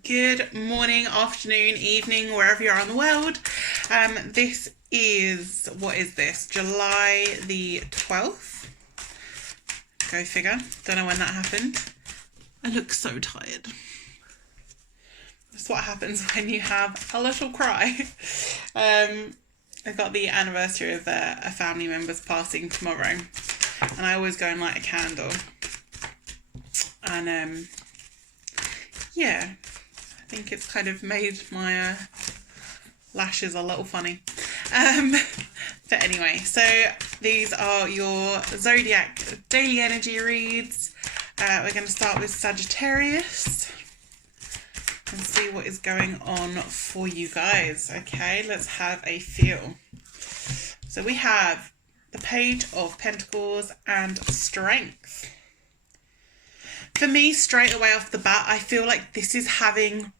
Good morning, afternoon, evening, wherever you are in the world. This is, what is this? July the 12th. Go figure. Don't know when that happened. I look so tired. That's what happens when you have a little cry. I've got the anniversary of a family member's passing tomorrow, and I always go and light a candle. And yeah, I think it's kind of made my lashes a little funny. But anyway, so these are your Zodiac daily energy reads. We're going to start with Sagittarius and see what is going on for you guys. Okay, let's have a feel. So we have the Page of Pentacles and Strength. For me, straight away off the bat, I feel like this is having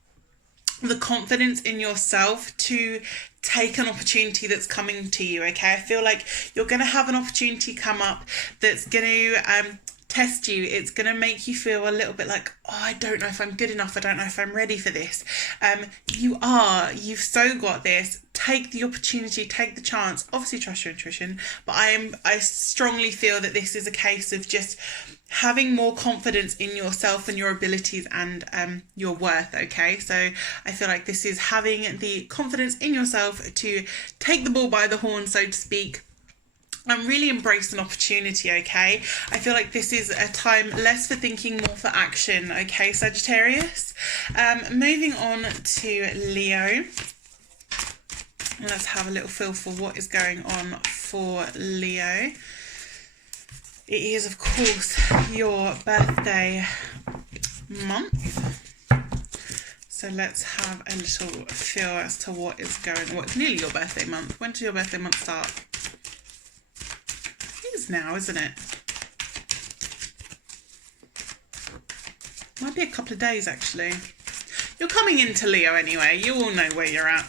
the confidence in yourself to take an opportunity that's coming to you, okay? I feel like you're going to have an opportunity come up that's going to test you. It's going to make you feel a little bit like, oh, I don't know if I'm good enough. I don't know if I'm ready for this. You've so got this. Take the opportunity, take the chance. Obviously trust your intuition, but I strongly feel that this is a case of just having more confidence in yourself and your abilities and your worth, okay? So I feel like this is having the confidence in yourself to take the bull by the horn, so to speak, and really embrace an opportunity, okay? I feel like this is a time less for thinking, more for action, okay, Sagittarius? Moving on to Leo. Let's have a little feel for what is going on for Leo. It is, of course, your birthday month. So let's have a little feel as to what is going on. Well, it's nearly your birthday month. When does your birthday month start? It is now, isn't it? Might be a couple of days, actually. You're coming into Leo anyway. You all know where you're at.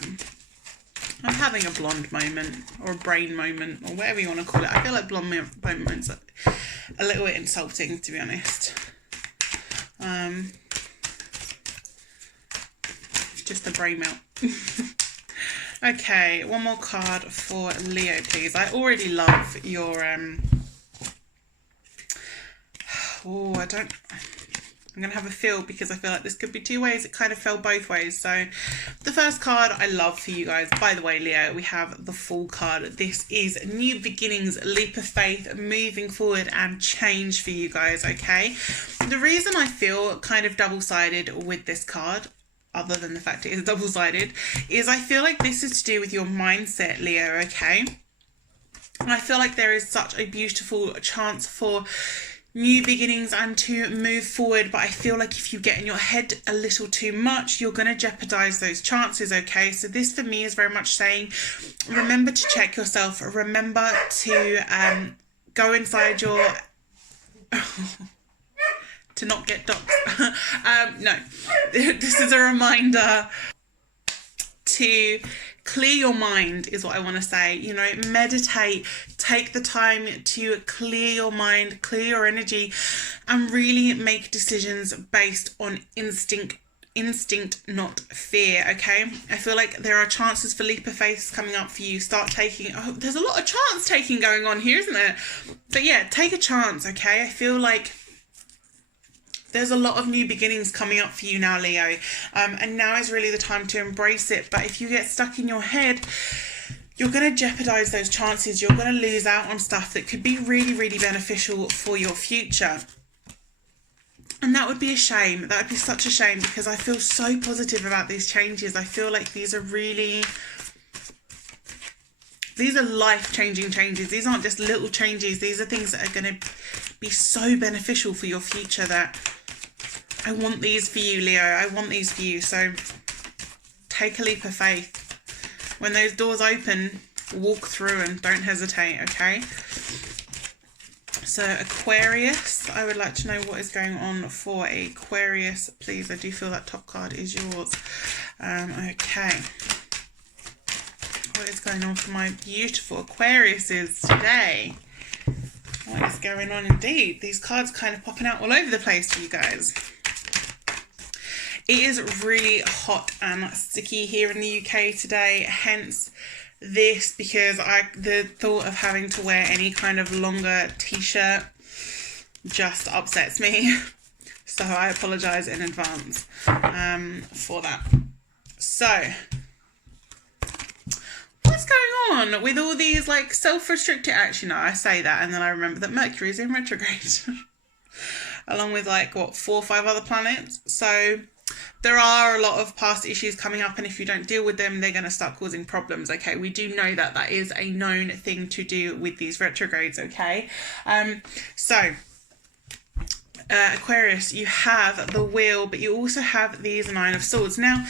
I'm having a blonde moment, or a brain moment, or whatever you want to call it. I feel like blonde moments are a little bit insulting, to be honest. Just a brain melt. Okay, one more card for Leo, please. I already love your I'm going to have a feel, because I feel like this could be two ways. It kind of fell both ways. So the first card I love for you guys, by the way, Leo, we have the Fool card. This is new beginnings, leap of faith, moving forward and change for you guys, okay? The reason I feel kind of double-sided with this card, other than the fact it is double-sided, is I feel like this is to do with your mindset, Leo, okay? And I feel like there is such a beautiful chance for new beginnings and to move forward, but I feel like if you get in your head a little too much, you're going to jeopardize those chances, okay? So this for me is very much saying, remember to check yourself, remember to go inside your to not get doxed. No, this is a reminder to clear your mind, is what I want to say. You know, meditate, take the time to clear your mind, clear your energy, and really make decisions based on instinct, not fear, okay? I feel like there are chances for leap of faith coming up for you. Start taking, there's a lot of chance taking going on here, isn't there? But yeah, take a chance, okay? I feel like there's a lot of new beginnings coming up for you now, Leo. And now is really the time to embrace it. But if you get stuck in your head, you're going to jeopardize those chances. You're going to lose out on stuff that could be really, really beneficial for your future. And that would be a shame. That would be such a shame, because I feel so positive about these changes. I feel like these are life-changing changes. These aren't just little changes. These are things that are going to be so beneficial for your future, that I want these for you, Leo. I want these for you. So take a leap of faith. When those doors open, walk through and don't hesitate, okay? So Aquarius, I would like to know what is going on for Aquarius, please. I do feel that top card is yours. Okay. What is going on for my beautiful Aquariuses today? What is going on indeed? These cards kind of popping out all over the place for you guys. It is really hot and sticky here in the UK today, hence this, because the thought of having to wear any kind of longer t-shirt just upsets me. So I apologise in advance for that. So, what's going on with all these like self-restricted, actually no, I say that and then I remember that Mercury is in retrograde. Along with like, what, 4 or 5 other planets. So there are a lot of past issues coming up, and if you don't deal with them, they're going to start causing problems, okay? We do know that that is a known thing to do with these retrogrades, okay? Aquarius, you have the Wheel, but you also have these 9 of Swords. Now,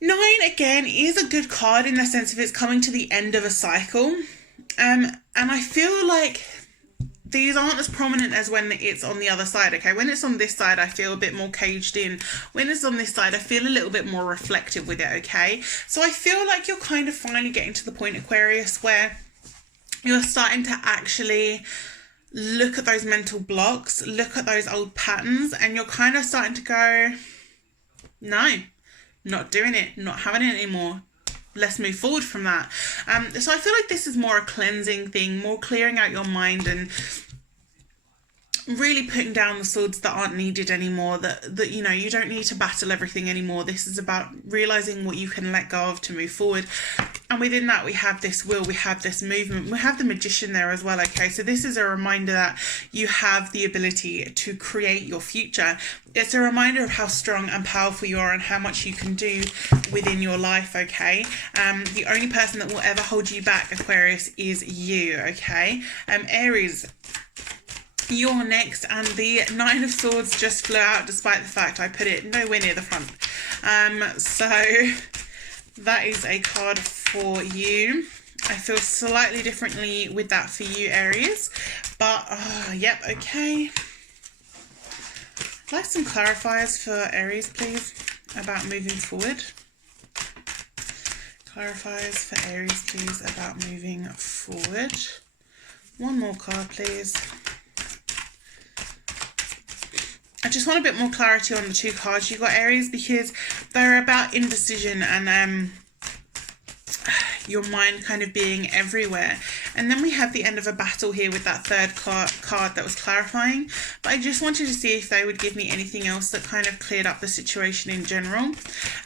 9, again, is a good card in the sense of it's coming to the end of a cycle. And I feel like these aren't as prominent as when it's on the other side, okay? When it's on this side, I feel a bit more caged in. When it's on this side, I feel a little bit more reflective with it, okay? So I feel like you're kind of finally getting to the point, Aquarius, where you're starting to actually look at those mental blocks, look at those old patterns, and you're kind of starting to go, no, not doing it, not having it anymore. Let's move forward from that. So I feel like this is more a cleansing thing, more clearing out your mind and really putting down the swords that aren't needed anymore, that you know, you don't need to battle everything anymore. This is about realizing what you can let go of to move forward. And within that, we have this will, we have this movement, we have the Magician there as well, okay? So this is a reminder that you have the ability to create your future. It's a reminder of how strong and powerful you are and how much you can do within your life, okay? The only person that will ever hold you back, Aquarius, is you, okay? Aries, you're next, and the 9 of Swords just flew out despite the fact I put it nowhere near the front. So that is a card for you. I feel slightly differently with that for you, Aries, but yep, okay. I'd like some clarifiers for Aries, please, about moving forward. Clarifiers for Aries, please, about moving forward. One more card, please. I just want a bit more clarity on the 2 cards you got, Aries, because they're about indecision and your mind kind of being everywhere. And then we have the end of a battle here with that 3rd card that was clarifying. But I just wanted to see if they would give me anything else that kind of cleared up the situation in general.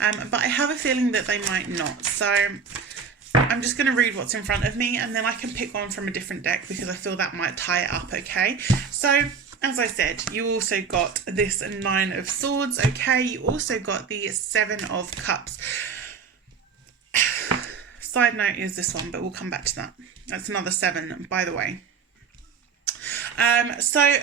But I have a feeling that they might not. So I'm just going to read what's in front of me, and then I can pick one from a different deck because I feel that might tie it up, okay? So, as I said, you also got this 9 of Swords, okay? You also got the 7 of Cups. Side note is this one, but we'll come back to that. That's another 7, by the way. So,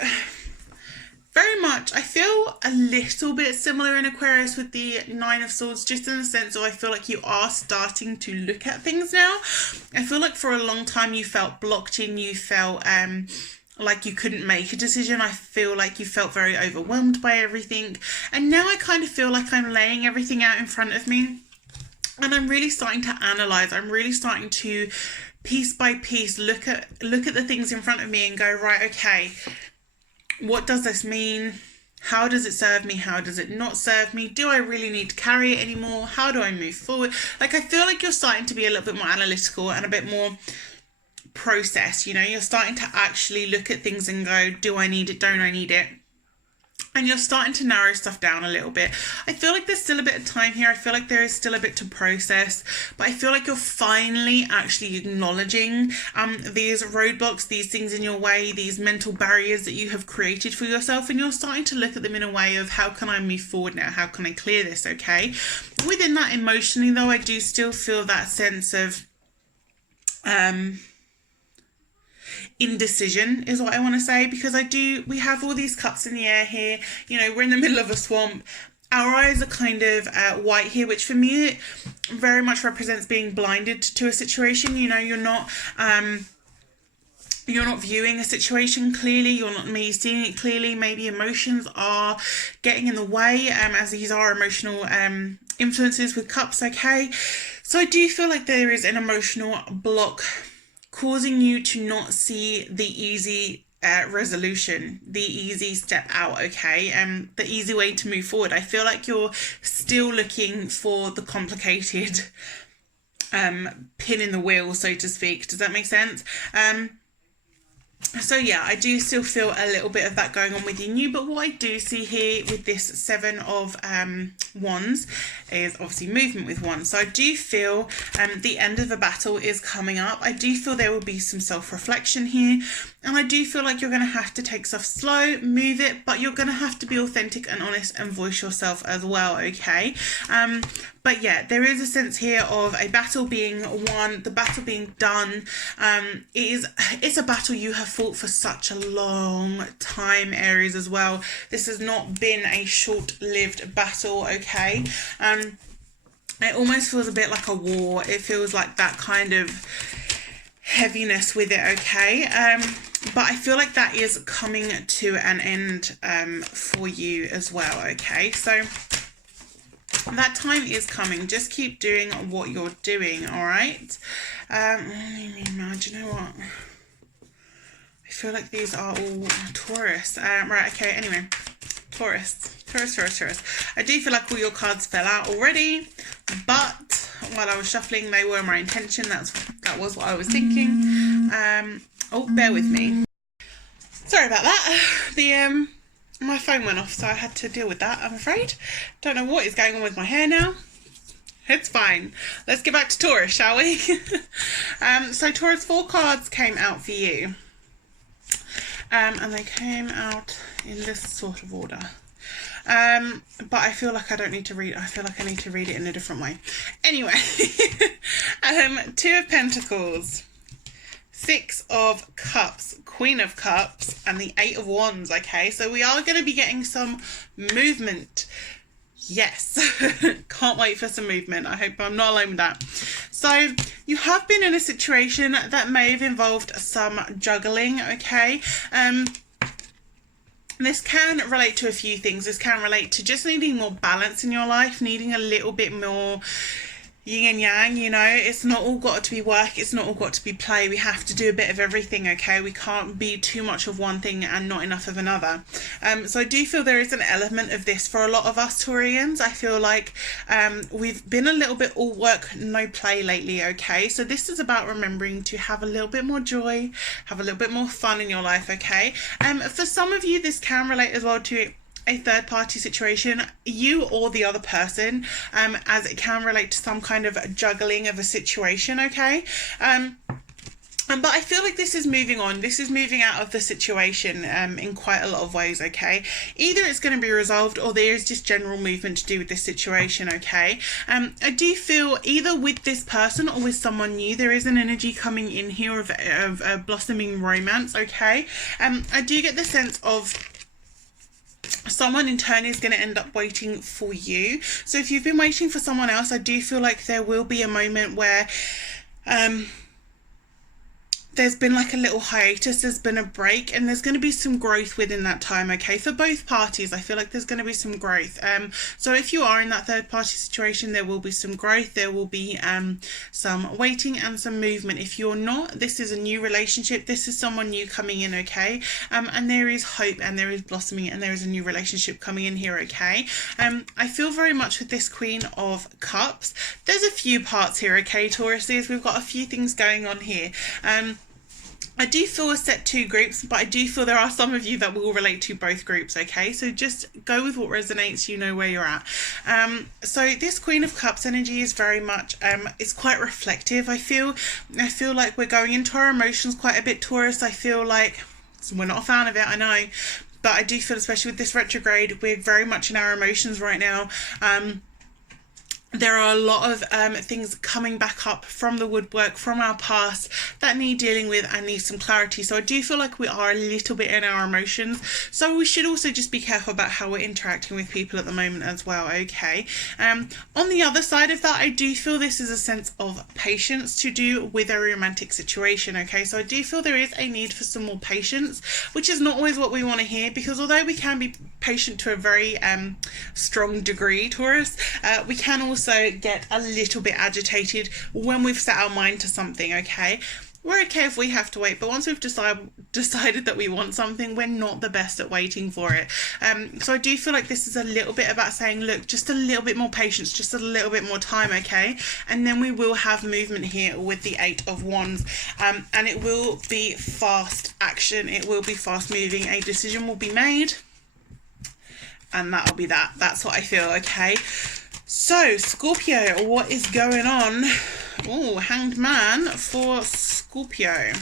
very much, I feel a little bit similar in Aquarius with the 9 of Swords, just in the sense of I feel like you are starting to look at things now. I feel like for a long time you felt blocked in, you felt like you couldn't make a decision. I feel like you felt very overwhelmed by everything. And now I kind of feel like I'm laying everything out in front of me. And I'm really starting to analyse. I'm really starting to, piece by piece, look at the things in front of me and go, right, okay, what does this mean? How does it serve me? How does it not serve me? Do I really need to carry it anymore? How do I move forward? Like, I feel like you're starting to be a little bit more analytical and a bit more process, you know, you're starting to actually look at things and go, do I need it, don't I need it? And you're starting to narrow stuff down a little bit. I feel like there's still a bit of time here. I feel like there is still a bit to process, but I feel like you're finally actually acknowledging these roadblocks, these things in your way, these mental barriers that you have created for yourself, and you're starting to look at them in a way of, how can I move forward now? How can I clear this, okay? Within that, emotionally though, I do still feel that sense of indecision is what I want to say, because we have all these cups in the air here, you know, we're in the middle of a swamp, our eyes are kind of white here, which for me very much represents being blinded to a situation. You know, you're not viewing a situation clearly, you're not maybe seeing it clearly, maybe emotions are getting in the way, as these are emotional influences with cups, okay? So I do feel like there is an emotional block causing you to not see the easy resolution, the easy step out, okay, the easy way to move forward. I feel like you're still looking for the complicated pin in the wheel, so to speak. Does that make sense? So yeah, I do still feel a little bit of that going on within you, but what I do see here with this 7 of Wands is obviously movement with Wands. So I do feel the end of a battle is coming up. I do feel there will be some self-reflection here, and I do feel like you're going to have to take stuff slow, move it, but you're going to have to be authentic and honest and voice yourself as well, okay? But yeah, there is a sense here of a battle being won, the battle being done. It's a battle you have fought for such a long time, Aries, as well. This has not been a short-lived battle, okay? It almost feels a bit like a war. It feels like that kind of heaviness with it, okay? But I feel like that is coming to an end for you as well, okay? So that time is coming. Just keep doing what you're doing, all right? Do you know what? I feel like these are all Taurus. Right, okay, anyway. Taurus. I do feel like all your cards fell out already, but while I was shuffling, they were my intention. That was what I was thinking. Oh, bear with me. Sorry about that. My phone went off, so I had to deal with that, I'm afraid. Don't know what is going on with my hair now. It's fine. Let's get back to Taurus, shall we? So Taurus, 4 cards came out for you. And they came out in this sort of order. But I feel like I don't need to read. I feel like I need to read it in a different way. Anyway, 2 of Pentacles, 6 of Cups, Queen of Cups, and the 8 of Wands, okay? So we are going to be getting some movement. Yes. Can't wait for some movement. I hope I'm not alone with that. So you have been in a situation that may have involved some juggling, okay? This can relate to a few things. This can relate to just needing more balance in your life, needing a little bit more yin and yang, you know. It's not all got to be work, it's not all got to be play. We have to do a bit of everything, okay? We can't be too much of one thing and not enough of another. So I do feel there is an element of this for a lot of us Taurians. I feel like we've been a little bit all work, no play lately, okay? So this is about remembering to have a little bit more joy, have a little bit more fun in your life, okay? For some of you, this can relate as well to a third party situation, you or the other person, as it can relate to some kind of juggling of a situation, okay? But I feel like this is moving on. This is moving out of the situation in quite a lot of ways, okay? Either it's going to be resolved or there is just general movement to do with this situation, okay? I do feel either with this person or with someone new, there is an energy coming in here of a blossoming romance, okay? I do get the sense of someone in turn is going to end up waiting for you. So if you've been waiting for someone else, I do feel like there will be a moment where there's been like a little hiatus, there's been a break, and there's going to be some growth within that time, okay? For both parties, I feel like there's going to be some growth. So if you are in that third party situation, there will be some growth, there will be some waiting and some movement. If you're not, this is a new relationship, this is someone new coming in, okay? And there is hope and there is blossoming and there is a new relationship coming in here, okay? I feel very much with this Queen of Cups, there's a few parts here, okay, Tauruses? We've got a few things going on here. I do feel a set 2 groups, but I do feel there are some of you that will relate to both groups, okay? So just go with what resonates, you know where you're at. So this Queen of Cups energy is very much, it's quite reflective. I feel like we're going into our emotions quite a bit, Taurus. I feel like, we're not a fan of it, I know, but I do feel, especially with this retrograde, we're very much in our emotions right now. There are a lot of things coming back up from the woodwork, from our past, that need dealing with and need some clarity. So I do feel like we are a little bit in our emotions. So we should also just be careful about how we're interacting with people at the moment as well, okay? On the other side of that, I do feel this is a sense of patience to do with a romantic situation, okay? So I do feel there is a need for some more patience, which is not always what we want to hear, because although we can be patient to a very strong degree, Taurus, we can also get a little bit agitated when we've set our mind to something, okay? we're okay if we have to wait, but once we've decided that we want something, we're not the best at waiting for it. So I do feel like this is a little bit about saying, look, just a little bit more patience, just a little bit more time, okay? And then we will have movement here with the 8 of Wands, and it will be fast action, it will be fast moving, a decision will be made, and that'll be that. That's what I feel, okay? So, Scorpio, what is going on? Oh, Hanged Man for Scorpio.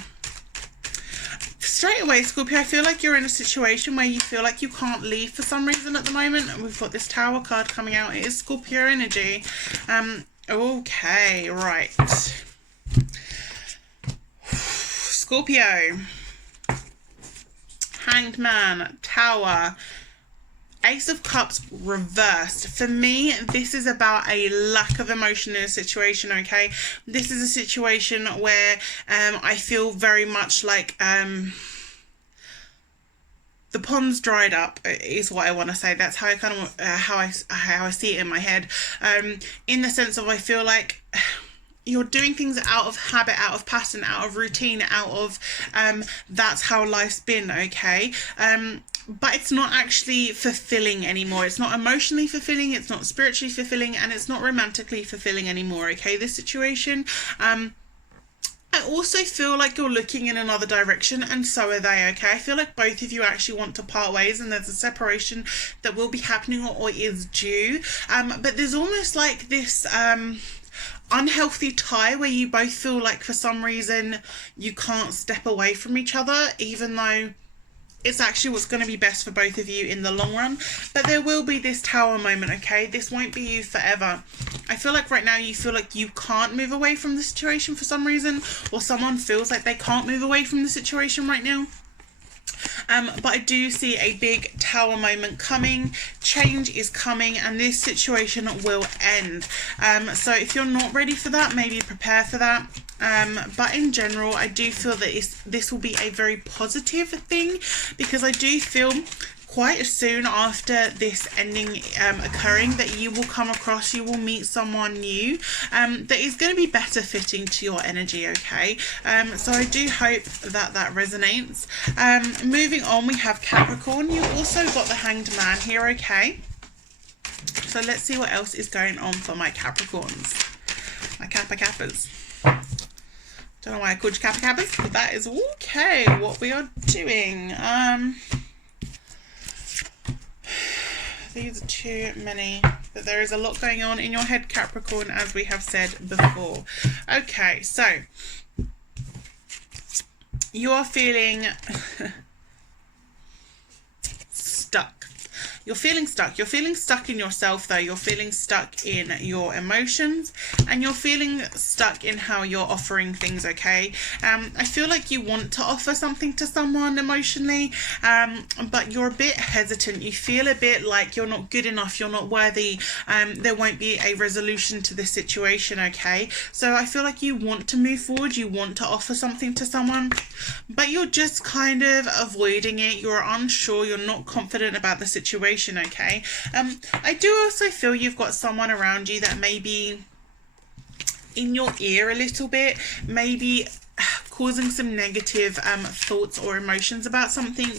Straight away, Scorpio, I feel like you're in a situation where you feel like you can't leave for some reason at the moment. And we've got this Tower card coming out. It is Scorpio energy. Okay, right. Scorpio. Hanged Man, Tower. Ace of Cups reversed. For me, this is about a lack of emotion in a situation, okay? This is a situation where I feel very much like the pond's dried up, is what I want to say. That's how I kind of how I see it in my head. In the sense of, I feel like you're doing things out of habit, out of pattern, out of routine, out of that's how life's been, okay? But it's not actually fulfilling anymore. It's not emotionally fulfilling, it's not spiritually fulfilling, and it's not romantically fulfilling anymore, okay? This situation, I also feel like you're looking in another direction, and so are they, okay? I feel like both of you actually want to part ways, and there's a separation that will be happening or is due. But there's almost like this unhealthy tie where you both feel like for some reason you can't step away from each other, even though it's actually what's going to be best for both of you in the long run. But there will be this Tower moment, okay? This won't be you forever. I feel like right now you feel like you can't move away from the situation for some reason, or someone feels like they can't move away from the situation right now. But I do see a big Tower moment coming. Change is coming, and this situation will end. So if you're not ready for that, maybe prepare for that. But in general, I do feel that this will be a very positive thing, because I do feel quite soon after this ending occurring that you will come across, you will meet someone new that is going to be better fitting to your energy, okay? So I do hope that that resonates. Moving on, we have Capricorn. You also got the Hanged Man here, okay? So let's see what else is going on for my Capricorns. My Kappas. Don't know why I called you Kappas, but that is okay what we are doing. These are too many, but there is a lot going on in your head, Capricorn, as we have said before. Okay, so you are feeling stuck. You're feeling stuck. You're feeling stuck in yourself, though. You're feeling stuck in your emotions, and you're feeling stuck in how you're offering things, okay? I feel like you want to offer something to someone emotionally, but you're a bit hesitant. You feel a bit like you're not good enough, you're not worthy, there won't be a resolution to this situation, okay? So I feel like you want to move forward, you want to offer something to someone, but you're just kind of avoiding it. You're unsure, you're not confident about the situation, okay? I do also feel you've got someone around you that may be in your ear a little bit, maybe causing some negative thoughts or emotions about something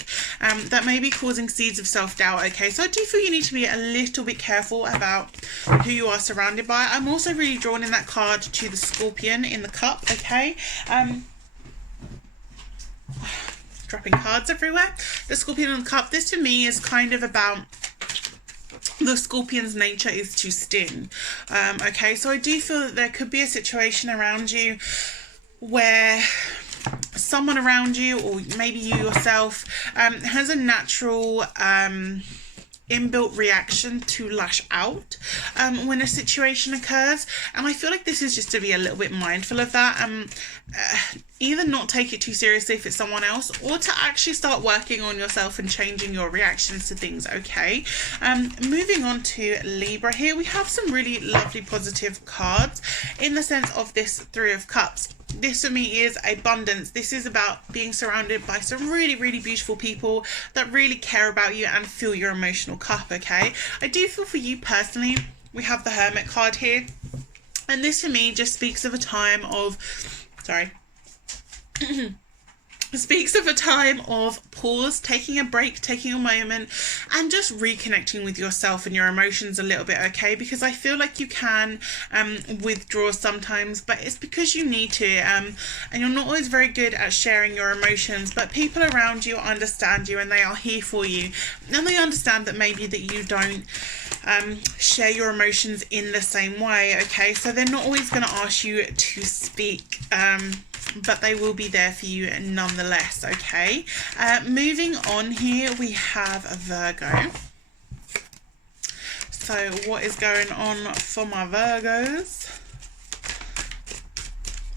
that may be causing seeds of self-doubt, okay? So I do feel you need to be a little bit careful about who you are surrounded by. I'm also really drawn in that card to the Scorpion in the cup, okay? Dropping cards everywhere. The Scorpion in the cup, this to me is kind of about the Scorpion's nature is to sting, okay? So I do feel that there could be a situation around you where someone around you, or maybe you yourself, has a natural inbuilt reaction to lash out when a situation occurs, and I feel like this is just to be a little bit mindful of that. Either not take it too seriously if it's someone else, or to actually start working on yourself and changing your reactions to things, okay? Moving on to Libra, here we have some really lovely positive cards in the sense of this Three of Cups. This for me is abundance. This is about being surrounded by some really, really beautiful people that really care about you and fill your emotional cup, okay? I do feel for you personally, we have the Hermit card here, and this for me just speaks of a time of, sorry, speaks of a time of pause, taking a break, taking a moment, and just reconnecting with yourself and your emotions a little bit, okay? Because I feel like you can withdraw sometimes, but it's because you need to, and you're not always very good at sharing your emotions, but people around you understand you and they are here for you, and they understand that maybe that you don't share your emotions in the same way, okay? So they're not always going to ask you to speak, but they will be there for you nonetheless, okay? Moving on here, we have a Virgo. So what is going on for my Virgos?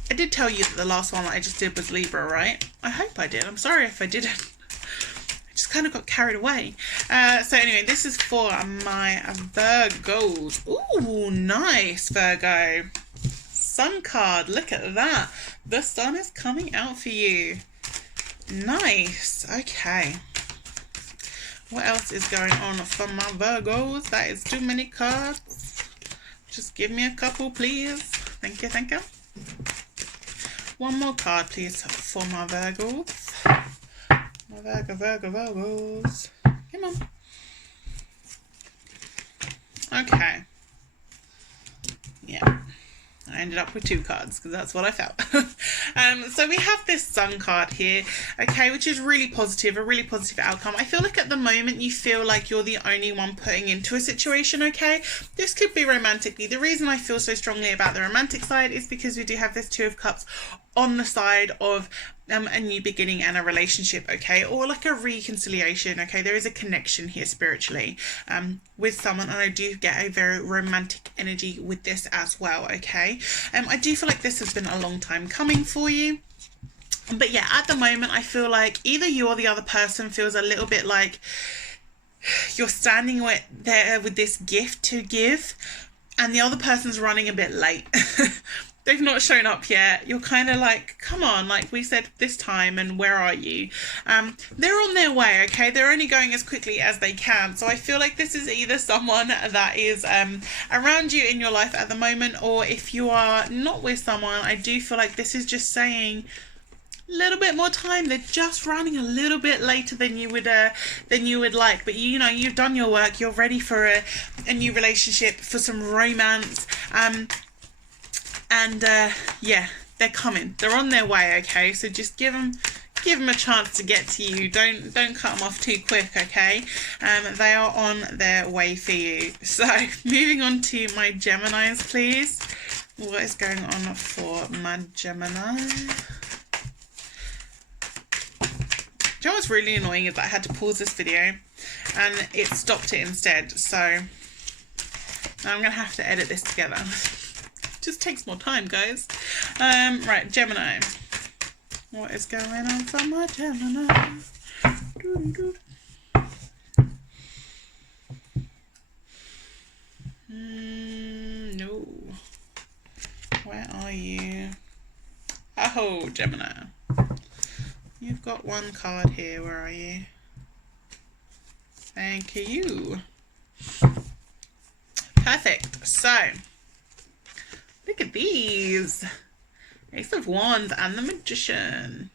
I did tell you that the last one that I just did was Libra, right? I hope I did. I'm sorry if I didn't. I just kind of got carried away. So anyway, this is for my Virgos. Ooh, nice, Virgo. Sun card, look at that. The sun is coming out for you. Nice. Okay. What else is going on for my Virgos? That is too many cards. Just give me a couple, please. Thank you, thank you. One more card, please, for my Virgos. My Virgos. Come on. Okay. Yeah. I ended up with 2 cards because that's what I felt. So we have this Sun card here, okay, which is really positive, a really positive outcome. I feel like at the moment you feel like you're the only one putting into a situation, okay? This could be romantically. The reason I feel so strongly about the romantic side is because we do have this 2 of Cups on the side of a new beginning and a relationship, okay, or like a reconciliation, okay? There is a connection here spiritually with someone, and I do get a very romantic energy with this as well, okay? I do feel like this has been a long time coming for you. But yeah, at the moment I feel like either you or the other person feels a little bit like you're standing there with this gift to give and the other person's running a bit late. They've not shown up yet. You're kind of like, come on, like we said this time, and where are you? They're on their way, okay? They're only going as quickly as they can. So I feel like this is either someone that is around you in your life at the moment, or if you are not with someone, I do feel like this is just saying a little bit more time. They're just running a little bit later than you would like, but you know, you've done your work. You're ready for a new relationship, for some romance. Yeah, they're coming. They're on their way, okay? So just give them a chance to get to you. Don't cut them off too quick, okay? They are on their way for you. So moving on to my Geminis, please. What is going on for my Gemini? Do you know what's really annoying is that I had to pause this video and it stopped it instead. So now I'm going to have to edit this together. Just takes more time, guys. Right, Gemini. What is going on for my Gemini? No. Where are you? Oh, Gemini. You've got 1 card here. Where are you? Thank you. Perfect. So, look at these. Ace of Wands and the Magician.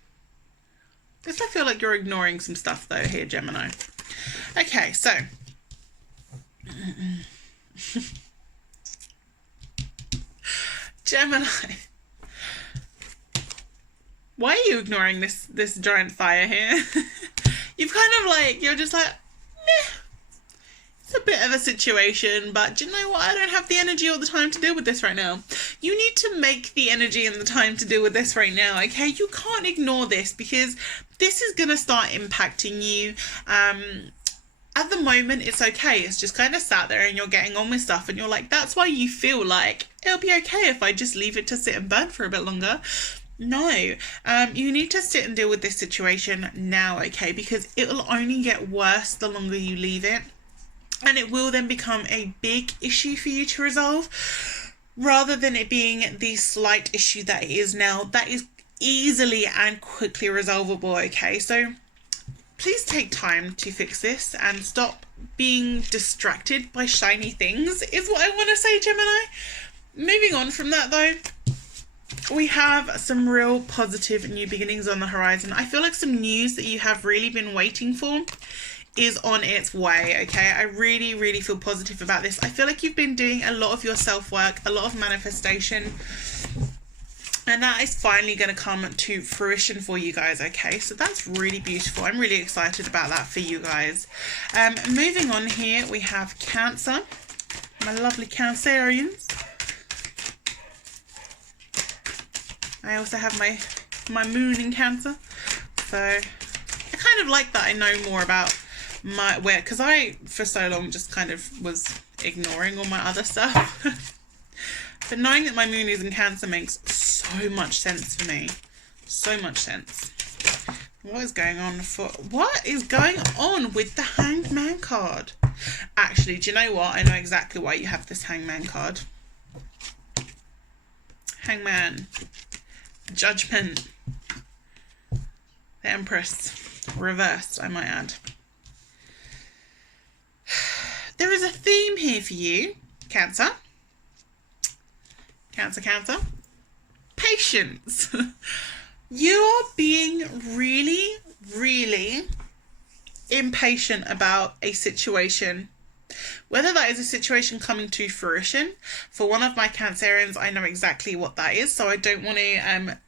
This I feel like you're ignoring some stuff though here, Gemini. Okay, so. Gemini. Why are you ignoring this giant fire here? You've kind of like, you're just like, meh. It's a bit of a situation, but do you know what? I don't have the energy or the time to deal with this right now. You need to make the energy and the time to deal with this right now, okay? You can't ignore this because this is going to start impacting you. At the moment, it's okay. It's just kind of sat there and you're getting on with stuff and you're like, that's why you feel like it'll be okay if I just leave it to sit and burn for a bit longer. No, you need to sit and deal with this situation now, okay? Because it will only get worse the longer you leave it. And it will then become a big issue for you to resolve, rather than it being the slight issue that it is now. That is easily and quickly resolvable, okay? So please take time to fix this and stop being distracted by shiny things, is what I want to say, Gemini. Moving on from that though, we have some real positive new beginnings on the horizon. I feel like some news that you have really been waiting for is on its way, okay? I really, really feel positive about this. I feel like you've been doing a lot of your self-work, a lot of manifestation, and that is finally going to come to fruition for you guys, okay? So that's really beautiful. I'm really excited about that for you guys. Moving on here, we have Cancer, my lovely Cancerians. I also have my moon in Cancer, so I kind of like that I know more about because I for so long just kind of was ignoring all my other stuff. But knowing that my moon is in Cancer makes so much sense for me. So much sense. What is going on with the Hanged Man card? Actually, do you know what? I know exactly why you have this Hangman card. Hangman. Judgment. The Empress. Reversed, I might add. There is a theme here for you, Cancer. Cancer. Patience. You are being really, really impatient about a situation. Whether that is a situation coming to fruition. For one of my Cancerians, I know exactly what that is, so I don't want to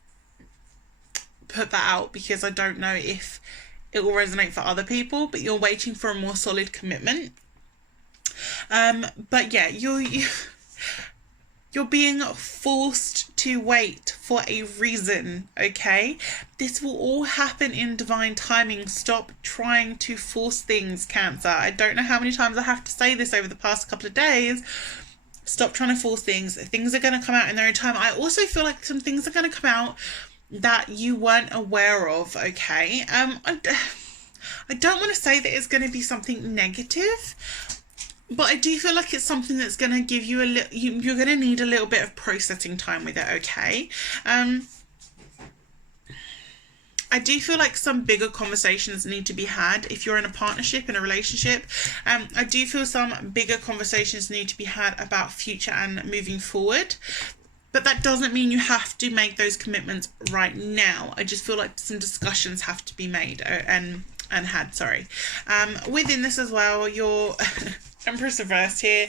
put that out because I don't know if it will resonate for other people, but you're waiting for a more solid commitment. But yeah, you're being forced to wait for a reason, okay? This will all happen in divine timing. Stop trying to force things, Cancer. I don't know how many times I have to say this over the past couple of days. Stop trying to force things. Things are going to come out in their own time. I also feel like some things are going to come out that you weren't aware of, okay? I don't want to say that it's going to be something negative, but I do feel like it's something that's going to give you a little, you're going to need a little bit of processing time with it, okay? I do feel like some bigger conversations need to be had if you're in a partnership, in a relationship. I do feel some bigger conversations need to be had about future and moving forward. But that doesn't mean you have to make those commitments right now. I just feel like some discussions have to be made and had, sorry. Within this as well, your Empress reversed here.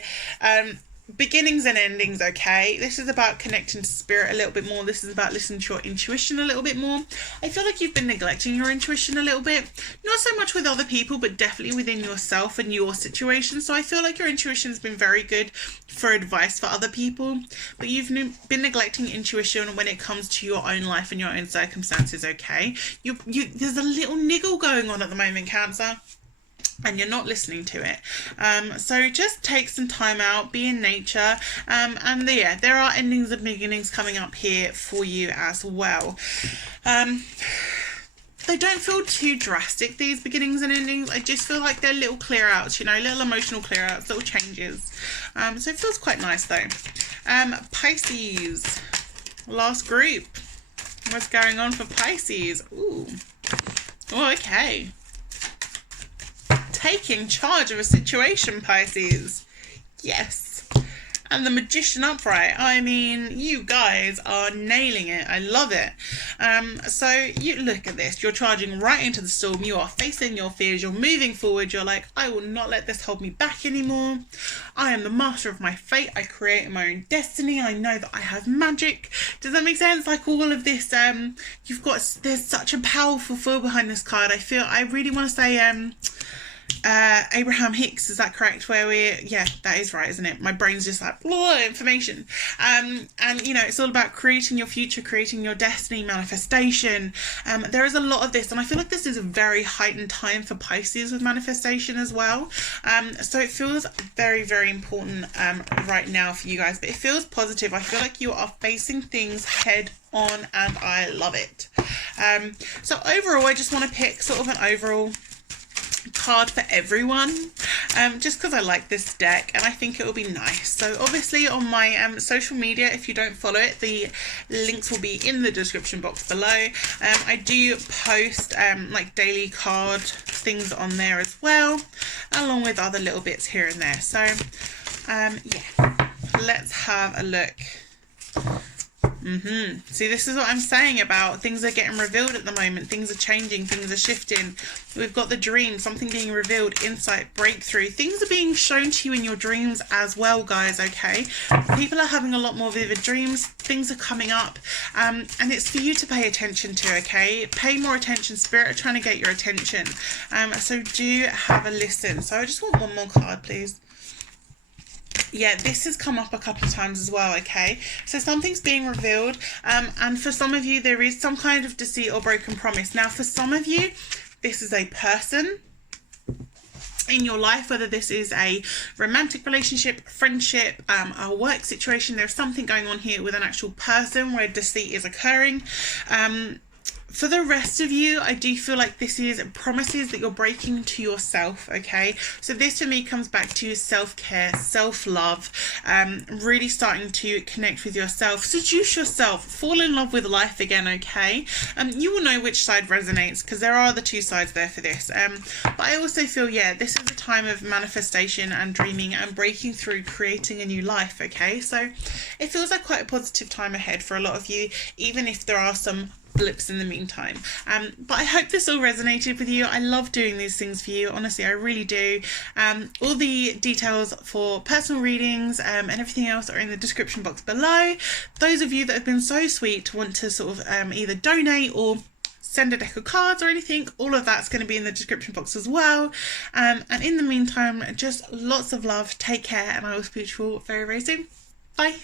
Beginnings and endings, okay? This is about connecting to spirit a little bit more. This is about listening to your intuition a little bit more. I feel like you've been neglecting your intuition a little bit. Not so much with other people, but definitely within yourself and your situation. So I feel like your intuition has been very good for advice for other people, but you've been neglecting intuition when it comes to your own life and your own circumstances, okay? There's a little niggle going on at the moment, Cancer, and you're not listening to it. So just take some time out, be in nature, and yeah, there are endings and beginnings coming up here for you as well. They don't feel too drastic, these beginnings and endings. I just feel like they're little clear outs, you know, little emotional clear outs, little changes. So it feels quite nice though. Pisces, last group. What's going on for Pisces? Ooh. Oh, okay. Taking charge of a situation, Pisces. Yes. And the Magician upright. I mean, you guys are nailing it. I love it. So you look at this. You're charging right into the storm. You are facing your fears. You're moving forward. You're like, I will not let this hold me back anymore. I am the master of my fate. I create my own destiny. I know that I have magic. Does that make sense? Like all of this, there's such a powerful feel behind this card. I really want to say, Abraham Hicks, is that correct? Yeah, that is right, isn't it? My brain's just like, blah, information. And you know, it's all about creating your future, creating your destiny, manifestation. There is a lot of this, and I feel like this is a very heightened time for Pisces with manifestation as well. So it feels very, very important right now for you guys, but it feels positive. I feel like you are facing things head on, and I love it. So overall, I just want to pick sort of an overall card for everyone, just because I like this deck and I think it will be nice. So obviously on my social media, if you don't follow it, the links will be in the description box below. I do post like daily card things on there as well, along with other little bits here and there. So yeah, let's have a look. See, this is what I'm saying about things are getting revealed at the moment. Things are changing. Things are shifting. We've got the dream, something being revealed, insight, breakthrough. Things are being shown to you in your dreams as well, guys, okay? People are having a lot more vivid dreams. Things are coming up. And it's for you to pay attention to, okay? Pay more attention. Spirit are trying to get your attention. So do have a listen. So I just want one more card, please. Yeah, this has come up a couple of times as well, okay? So something's being revealed, and for some of you, there is some kind of deceit or broken promise. Now, for some of you, this is a person in your life, whether this is a romantic relationship, friendship, a work situation. There's something going on here with an actual person where deceit is occurring. For the rest of you, I do feel like this is promises that you're breaking to yourself, okay? So this for me comes back to self-care, self-love, really starting to connect with yourself, seduce yourself, fall in love with life again, okay? You will know which side resonates because there are the two sides there for this. But I also feel, yeah, this is a time of manifestation and dreaming and breaking through, creating a new life, okay? So it feels like quite a positive time ahead for a lot of you, even if there are some blips in the meantime. But I hope this all resonated with you. I love doing these things for you, honestly, I really do. All the details for personal readings and everything else are in the description box below. Those of you that have been so sweet to want to sort of either donate or send a deck of cards or anything, all of that's going to be in the description box as well. And in the meantime, just lots of love, take care, and I will speak to you all very, very soon. Bye.